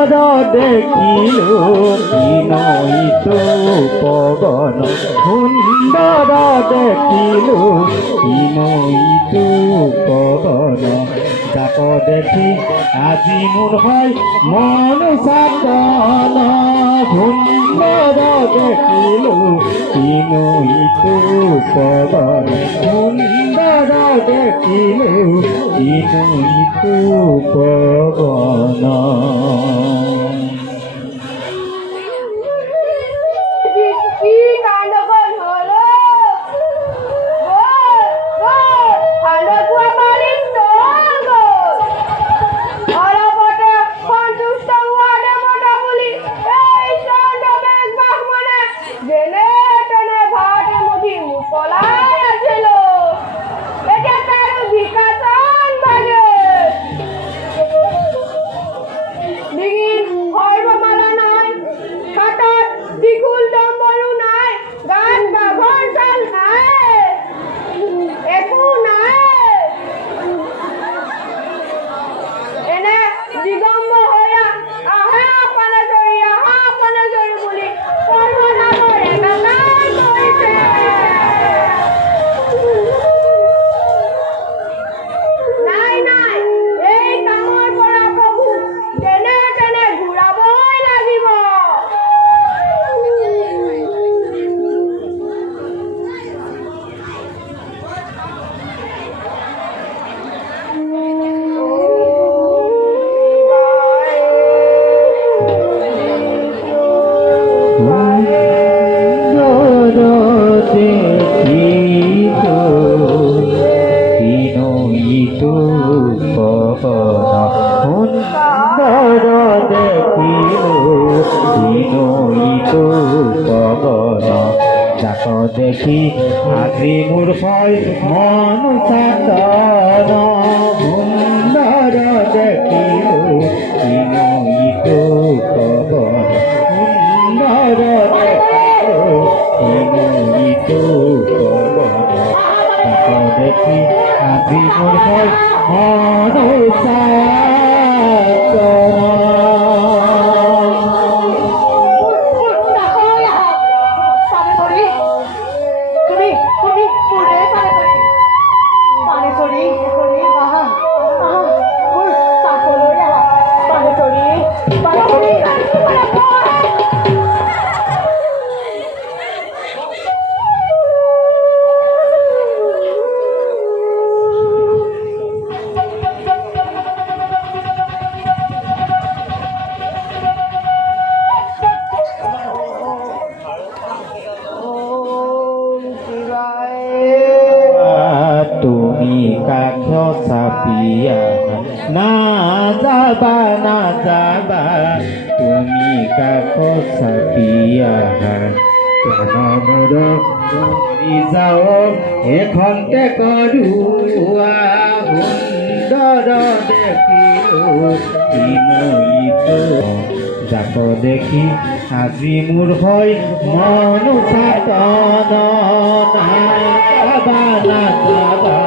দেখিল বিনয়িত পবন সুন্দর দেখিল বিনয়িত পবন যাক দেখি আজি মোর হয় মন সাতন সুন্দর দেখিল বিনয়িত পবন সুন্দর দেখিল বিনয়িত পবন দেখি আজি মোর হয় মন সাতন সুন্দর দেখিল বিনয়িত পবন সুন্দর দেখিল বিনয়িত পবন যাক দেখি আজি মোর হয় মন সাতন কাঠ চাপিয়া না যাবা না যাবা তুমি কাঠ চাপিয়া প্রাণ মোর মরি যাও এখনতে করুয়া সুন্দর দেখিল বিনয়িত যাক দেখি আজি মোর হয় মন সাতন না যাবা না যাবা